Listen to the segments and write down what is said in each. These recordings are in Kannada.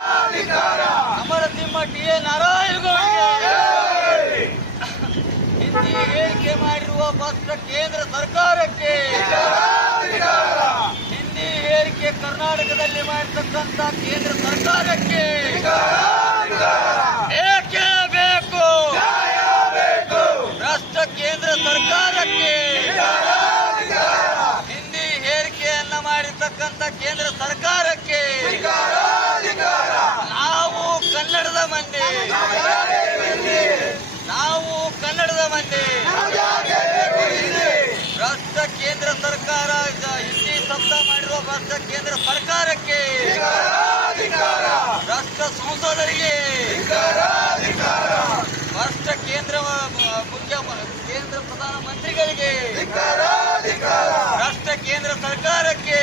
ಅಮರಸಿಂಹ ಟಿ.ಎ. ನಾರಾಯಣಗೌಡರಿಗೆ ಹಿಂದಿ ಹೇಳಿಕೆ ಮಾಡಿರುವ ಭ್ರಷ್ಟ ಕೇಂದ್ರ ಸರ್ಕಾರಕ್ಕೆ, ಹಿಂದಿ ಹೇಳಿಕೆ ಕರ್ನಾಟಕದಲ್ಲಿ ಮಾಡತಕ್ಕಂತ ಕೇಂದ್ರ ಸರ್ಕಾರಕ್ಕೆ ಏಕೆ ಬೇಕು? ಭ್ರಷ್ಟ ಕೇಂದ್ರ ಸರ್ಕಾರಕ್ಕೆ, ಹಿಂದಿ ಹೇರಿಕೆಯನ್ನ ಮಾಡಿರ್ತಕ್ಕಂಥ ಕೇಂದ್ರ ಸರ್ಕಾರಕ್ಕೆ ನಾವು ಕನ್ನಡದ ಮಂದಿ, ನಾವು ಕನ್ನಡದ ಮಂದಿ. ಭ್ರಷ್ಟ ಕೇಂದ್ರ ಸರ್ಕಾರ, ಹಿಂದಿ ಶಬ್ದ ಮಾಡಿರುವ ಭ್ರಷ್ಟ ಕೇಂದ್ರ ಸರ್ಕಾರಕ್ಕೆ, ಭ್ರಷ್ಟ ಸಂಸದರಿಗೆ, ಭ್ರಷ್ಟ ಕೇಂದ್ರ ಕೇಂದ್ರ ಪ್ರಧಾನಮಂತ್ರಿಗಳಿಗೆ, ಭ್ರಷ್ಟ ಕೇಂದ್ರ ಸರ್ಕಾರಕ್ಕೆ,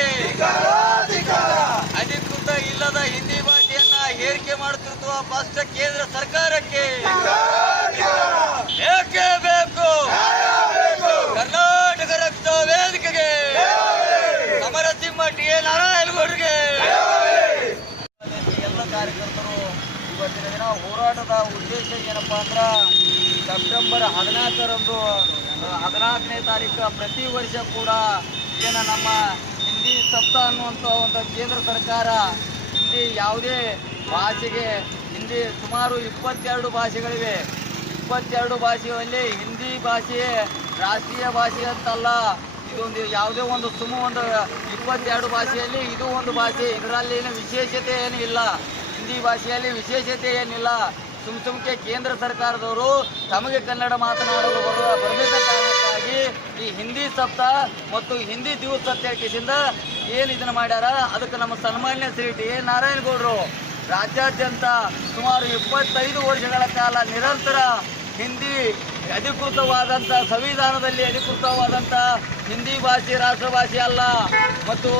ಅಧಿಕೃತ ಇಲ್ಲದ ಹಿಂದಿ ಭಾಷೆಯನ್ನ ಹೇರಿಕೆ ಮಾಡುತ್ತಿರುವ ಭ್ರಷ್ಟ ಕೇಂದ್ರ ಸರ್ಕಾರಕ್ಕೆ ಏಕೆ ಬೇಕು? ಕರ್ನಾಟಕ ರಕ್ಷಾ ವೇದಿಕೆಗೆ ಅಮರಸಿಂಹ ಟಿ.ಎ. ನಾರಾಯಣಗೌಡರಿಗೆ ಎಲ್ಲ ಕಾರ್ಯಕರ್ತರು ಇವತ್ತಿನ ದಿನ ಹೋರಾಟದ ಉದ್ದೇಶ ಏನಪ್ಪಾ ಅಂದ್ರೆ, ಸೆಪ್ಟೆಂಬರ್ 14ರಂದು 14ನೇ ತಾರೀಕು ಪ್ರತಿ ವರ್ಷ ಕೂಡ ಏನು ನಮ್ಮ ಹಿಂದಿ ಸಪ್ತಾಹ ಅನ್ನುವಂಥ ಒಂದು ಕೇಂದ್ರ ಸರ್ಕಾರ ಹಿಂದಿ ಯಾವುದೇ ಭಾಷೆಗೆ, ಹಿಂದಿ ಸುಮಾರು 22 ಭಾಷೆಗಳಿವೆ. 22 ಭಾಷೆಯಲ್ಲಿ ಹಿಂದಿ ಭಾಷೆಯೇ ರಾಷ್ಟ್ರೀಯ ಭಾಷೆ ಅಂತಲ್ಲ. ಇದೊಂದು ಯಾವುದೇ ಒಂದು 22 ಭಾಷೆಯಲ್ಲಿ ಇದು ಒಂದು ಭಾಷೆ. ಇದರಲ್ಲಿ ಏನು ವಿಶೇಷತೆ ಏನೂ ಇಲ್ಲ. ಹಿಂದಿ ಭಾಷೆಯಲ್ಲಿ ವಿಶೇಷತೆ ಏನಿಲ್ಲ. ಸುಮ್ಕೆ ಕೇಂದ್ರ ಸರ್ಕಾರದವರು ತಮಗೆ ಕನ್ನಡ ಮಾತನಾಡಲು ಬರದಿದ್ದ ಕಾರಣಕ್ಕಾಗಿ ಈ ಹಿಂದಿ ಸಪ್ತಾಹ ಮತ್ತು ಹಿಂದಿ ದಿವಸ ಸತ್ಯಾಕಿಸಿಂದ ಏನು ಇದನ್ನು ಮಾಡ್ಯಾರ. ಅದಕ್ಕೆ ನಮ್ಮ ಸನ್ಮಾನ್ಯ ಶ್ರೀ ಟಿ.ಎ. ನಾರಾಯಣಗೌಡರು ರಾಜ್ಯಾದ್ಯಂತ ಸುಮಾರು 25 ವರ್ಷಗಳ ಕಾಲ ನಿರಂತರ ಹಿಂದಿ ಅಧಿಕೃತವಾದಂಥ, ಸಂವಿಧಾನದಲ್ಲಿ ಅಧಿಕೃತವಾದಂಥ ಹಿಂದಿ ಭಾಷೆ ರಾಷ್ಟ್ರ ಭಾಷೆ ಅಲ್ಲ. ಮತ್ತು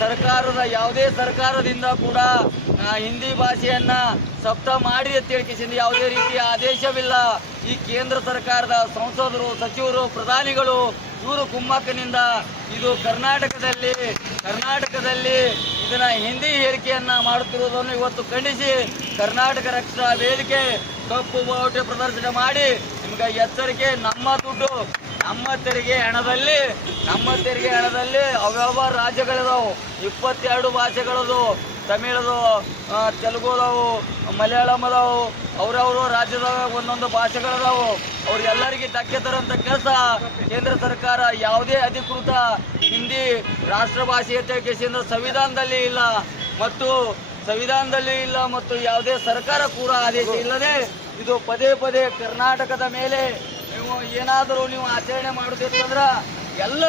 ಸರ್ಕಾರದ ಯಾವುದೇ ಸರ್ಕಾರದಿಂದ ಕೂಡ ಹಿಂದಿ ಭಾಷೆಯನ್ನ ಸಪ್ತಾಹ ಮಾಡಿ ಅಂತ ಹೇಳಿಕೆಸಿಂದ ಯಾವುದೇ ರೀತಿಯ ಆದೇಶವಿಲ್ಲ. ಈ ಕೇಂದ್ರ ಸರ್ಕಾರದ ಸಂಸದರು, ಸಚಿವರು, ಪ್ರಧಾನಿಗಳು ಇವರು ಕುಮ್ಮಕ್ಕಿನಿಂದ ಇದು ಕರ್ನಾಟಕದಲ್ಲಿ ಇದನ್ನ ಹಿಂದಿ ಹೇರಿಕೆಯನ್ನ ಮಾಡುತ್ತಿರುವುದನ್ನು ಇವತ್ತು ಖಂಡಿಸಿ ಕರ್ನಾಟಕ ರಕ್ಷಣಾ ವೇದಿಕೆ ಕಪ್ಪು ಬಾವುಟ ಪ್ರದರ್ಶನ ಮಾಡಿ ನಿಮ್ಗೆ ಎಚ್ಚರಿಕೆ. ನಮ್ಮ ದುಡ್ಡು, ನಮ್ಮ ತೆರಿಗೆ ಹಣದಲ್ಲಿ ಅವ್ಯಾವ ರಾಜ್ಯಗಳಿದಾವು, 22 ಭಾಷೆಗಳದು, ತಮಿಳದು, ತೆಲುಗು ಅದಾವು, ಮಲಯಾಳಂ ಅದಾವು, ಅವರವರು ರಾಜ್ಯದ ಒಂದೊಂದು ಭಾಷೆಗಳದಾವು. ಅವ್ರೆಲ್ಲರಿಗೆ ಧಕ್ಕೆ ತರುವಂಥ ಕೆಲಸ ಕೇಂದ್ರ ಸರ್ಕಾರ ಯಾವುದೇ ಅಧಿಕೃತ ಹಿಂದಿ ರಾಷ್ಟ್ರ ಭಾಷೆ ಕೇಸಿಂದ ಸಂವಿಧಾನದಲ್ಲಿ ಇಲ್ಲ ಮತ್ತು ಯಾವುದೇ ಸರ್ಕಾರ ಕೂಡ ಆದೇಶ ಇಲ್ಲದೆ ಇದು ಪದೇ ಕರ್ನಾಟಕದ ಮೇಲೆ ಏನಾದರೂ ನೀವು ಆಚರಣೆ ಮಾಡುತ್ತಿತ್ತಂದ್ರೆ ಎಲ್ಲ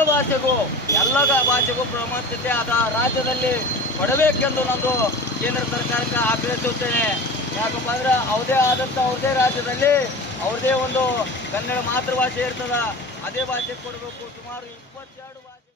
ಭಾಷೆಗೂ ಪ್ರಾಮುಖ್ಯತೆ ಆದ ರಾಜ್ಯದಲ್ಲಿ ಕೊಡಬೇಕೆಂದು ನಾನು ಕೇಂದ್ರ ಸರ್ಕಾರಕ್ಕೆ ಆಗ್ರಹಿಸುತ್ತೇನೆ. ಯಾಕಪ್ಪ ಅಂದ್ರೆ ಅವ್ರದೇ ರಾಜ್ಯದಲ್ಲಿ ಅವ್ರದೇ ಒಂದು ಕನ್ನಡ ಮಾತೃಭಾಷೆ ಇರ್ತದ, ಅದೇ ಭಾಷೆ ಕೊಡಬೇಕು. ಸುಮಾರು 22 ಭಾಷೆ